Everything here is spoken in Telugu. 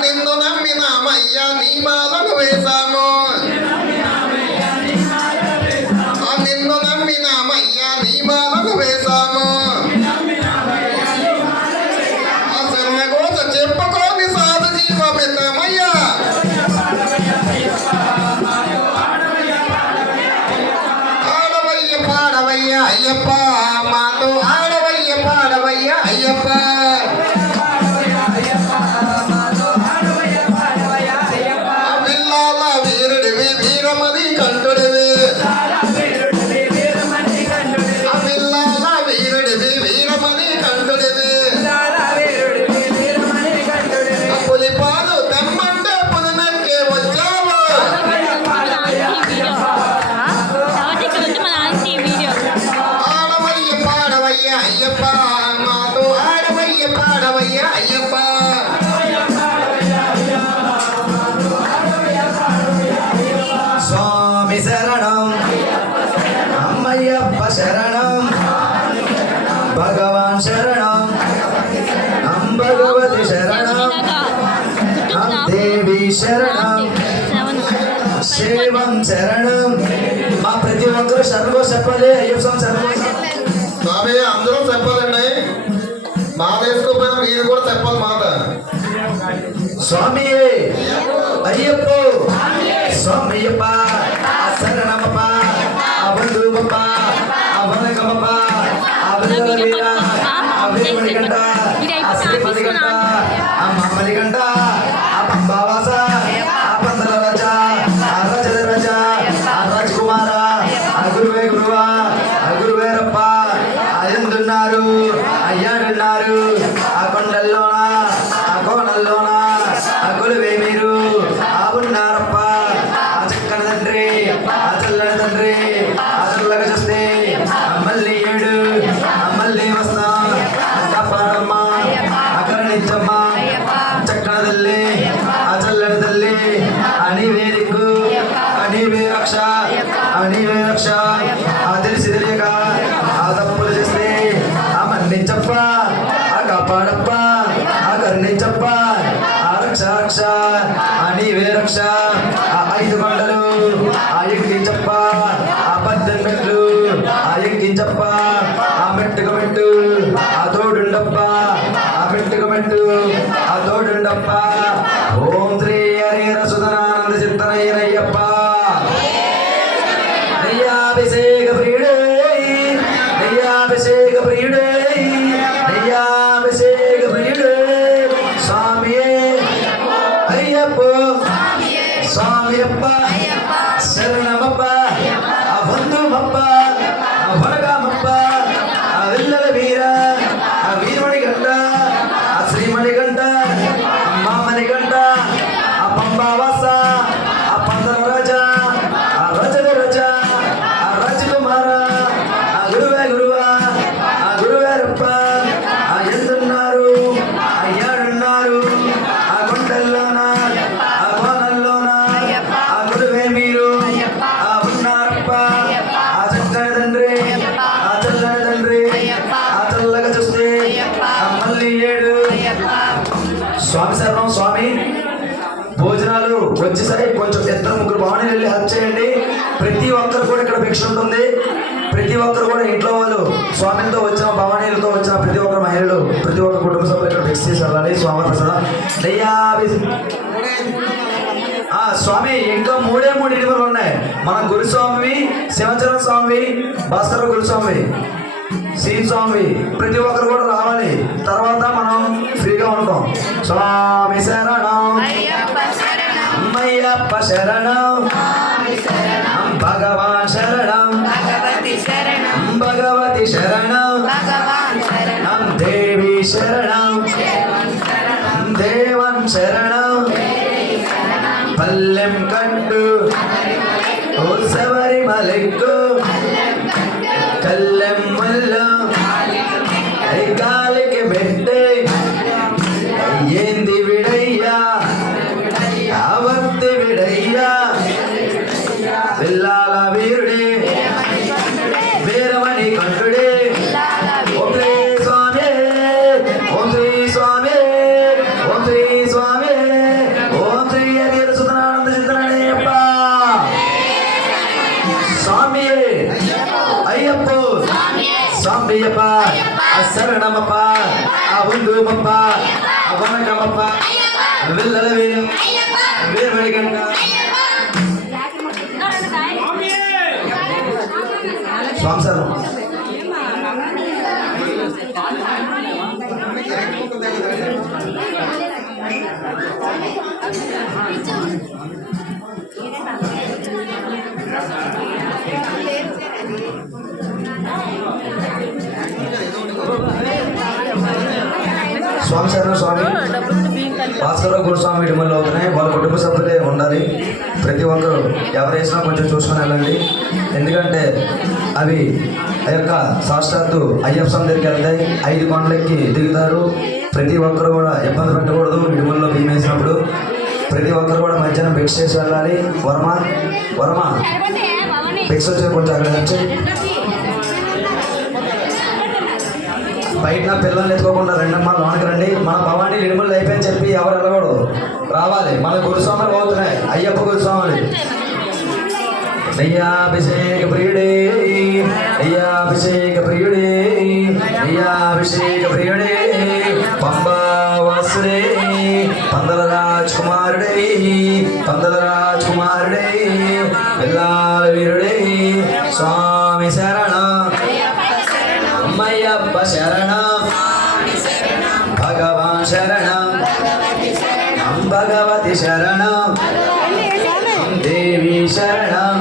నిన్ను నమ్మినామయ్యా నీ మాలను వేశాము నిన్ను నమ్మినామయ్యా నీ మాలను వేశాము ఆ శరణగోత చెప్పుకోని సాధు జీవమెత్తామయ్యా ఆడవయ్య పాడవయ్యా అయ్యప్ప మాతో ఆడవయ్య పాడవయ్యా అయ్యప్ప విల్లాల వీరుడివి వీరమది కంటుడివి విల్లాల వీరుడివి వీరమది కంటుడివి పులిపాలు తెమ్మంటే పులినక్కే వచ్చావు ఆడవయ్య పాడవయ్య అయ్యప్ప మాతో ఆడవయ్య పాడవయ్య అయ్యప్ప స్వామి శరణం అమ్మయ్యప్ప శరణం భగవాన్ శరణం భగవతి శరణం దేవి శరణం శివం శరణం మా ప్రతి ఒక్కరు సర్వ చెప్పాలి అయ్యప్ప స్వామి సర్వ స్వామి అందరూ చెప్పాలండి మాట వేసుకోపోయినా మీరు కూడా చెప్పాలి మాట స్వామి అయ్యప్ప స్వామయ్యప్ప శరణమప్ప అబంధువప్ప అవనగమప్ప అవనగ వీర అవేమణికంట శ్రీమణికంట అమ్మమ్మణికంట పంబావాస పందల రజ రజల రజ రాజకుమార గురువే గురువా గురువేరప్ప అయందున్నారు అయ్యాడున్నారు ఆ కొండల్లోన ఆ కోణల్లోన ఆ కొలువే మీరు ఆవున్నారప్ప ఆ చక్కని తండ్రి ఆ చల్లని తండ్రి ఆ చల్లగా చూస్తే మళ్ళీ ఏడు మళ్ళీ వస్తా కాపాడమ్మా అకరణించమ్మా చక్కని తల్లి ఆ చల్లని తల్లి అనివే దిక్కు అనివే రక్ష అనివే రక్ష ఆ తెలిసి తెలియక ఆ తప్పులు చేస్తే ఆ మన్నించప్ప ఆ కాపాడప్ప ఆ కరుణించప్ప ఆ రక్ష రక్ష అనివే రక్ష ఆ 5 కొండలు ఆ ఎక్కించప్ప ఆ 18 మెట్లు ఆ ఎక్కించప్ప ఆ మెట్టుకు మెట్టు ఆ తోడుండప్ప ఆ మెట్టుకు మెట్టు ఆ తోడుండప్ప ఓం శ్రీ హరిహర సుధనానంద చిత్తనయ్యనయ్యప్ప నయ్యాభిషేక ప్రియుడే నయ్యాభిషేక ప్రియుడే నయ్యాభిషేక ప్రియుడే స్వామియే అయ్యప్ప స్వామియప్ప శరణమప్ప అబంధుమప్ప అవనగామప్ప ఆ విల్లల వీర ఆ వీరమణిగంట ఆ శ్రీమణిగంట అమ్మామణిగంట ఆ పంబావాస ఆ పందల రజ ఆ రజల రజ ఆ రాజకుమార ఆ గురువే గురువా ఆ గురువేరప్ప ఆ ఎందున్నారు అయ్యాడున్నారు ఆ కొండల్లోన ఆ కోనల్లోన ఆ గురువే మీరు ఆ ఉన్నారప్ప ఆ చక్కని తండ్రి ఆ చల్లని తండ్రి ఆ చల్లగా చూస్తే ఆ మళ్ళీ ఏడు స్వామి శరణం స్వామి భోజనాలు వచ్చేసరి కొంచెం 2-3 భవనాలు వెళ్ళి హెల్ప్ చేయండి ప్రతి ఒక్కరు కూడా ఇక్కడ భిక్ష ఉంటుంది ప్రతి ఒక్కరు కూడా ఇంట్లో వాళ్ళు స్వామితో వచ్చిన భవానీలతో వచ్చిన ప్రతి ఒక్కరు మహిళలు ప్రతి ఒక్కరు కుటుంబ సభ్యులు ఇక్కడ భిక్ష చేసి వెళ్ళాలి స్వామి ప్రసాదం స్వామి ఇంకా 3 ఇటుకలు ఉన్నాయి మన గురుస్వామి శివచరణ స్వామి భాస్కర గురుస్వామి శ్రీ స్వామి ప్రతి ఒక్కరు కూడా రావాలి తర్వాత మనం ఫ్రీగా ఉంటాం స్వామి శరణం అమ్మయ్యప్ప శరణం భగవాన్ శరణం భగవతి శరణం దేవి శరణం దేవన్ శరణం పల్లెం కట్టు ఓ శబరిమలెక్కు కల్లెం మల్ల గాలికి పెట్టే ఏంది విడయ్యా ఆవర్తి విడయ్యా విల్లాల వీరుడే వీరమణి కంఠుడే ఓం శ్రీ స్వామి ఓం శ్రీ స్వామి ఓం శ్రీ స్వామి వందుమప్ప వనకమప్ప విల్లల వీరు వీరమణి గంట స్వామి సార్ స్వామి శరణం స్వామి భాస్కరరావు గురుస్వామి విడుమలు అవుతున్నాయి. వాళ్ళ కుటుంబ సభ్యులే ఉండాలి. ప్రతి ఒక్కరు ఎవరు వేసినా కొంచెం చూసుకొని వెళ్ళండి. ఎందుకంటే అవి ఆ యొక్క సాక్షాత్తు అయ్యప్ప స్వామి దగ్గరికి వెళ్తాయి. 5 కొండలెక్కి దిగుతారు. ప్రతి ఒక్కరు కూడా ఇబ్బంది పెట్టకూడదు. విడుమల్లో బియ్యం వేసినప్పుడు ప్రతి ఒక్కరు కూడా మధ్యాహ్నం భిక్ష చేసి వెళ్ళాలి. వర్మ భిక్ష వచ్చి కొంచెం అక్కడ వచ్చి బయట పిల్లల్ని ఎత్తుకోకుండా రెండమ్మ లోనికి రండి. మన భవానీ నిర్మూలన అయిపోయిందని చెప్పి ఎవరు వెళ్ళకూడదు, రావాలి. మన గురుస్వాములు పోతున్నాయి, అయ్యప్ప గురుస్వాములు. అయ్యాభిషేక ప్రియుడే అయ్యాభిషేక ప్రియుడే అయ్యాభిషేక ప్రియుడే పంబావాసుడే పందల రాజకుమారుడే పిల్లాల వీరుడే స్వామి శరణం అమ్మయ్యప్ప శరణం భగవాన్ శరణం భగవతి శరణం దేవి శరణం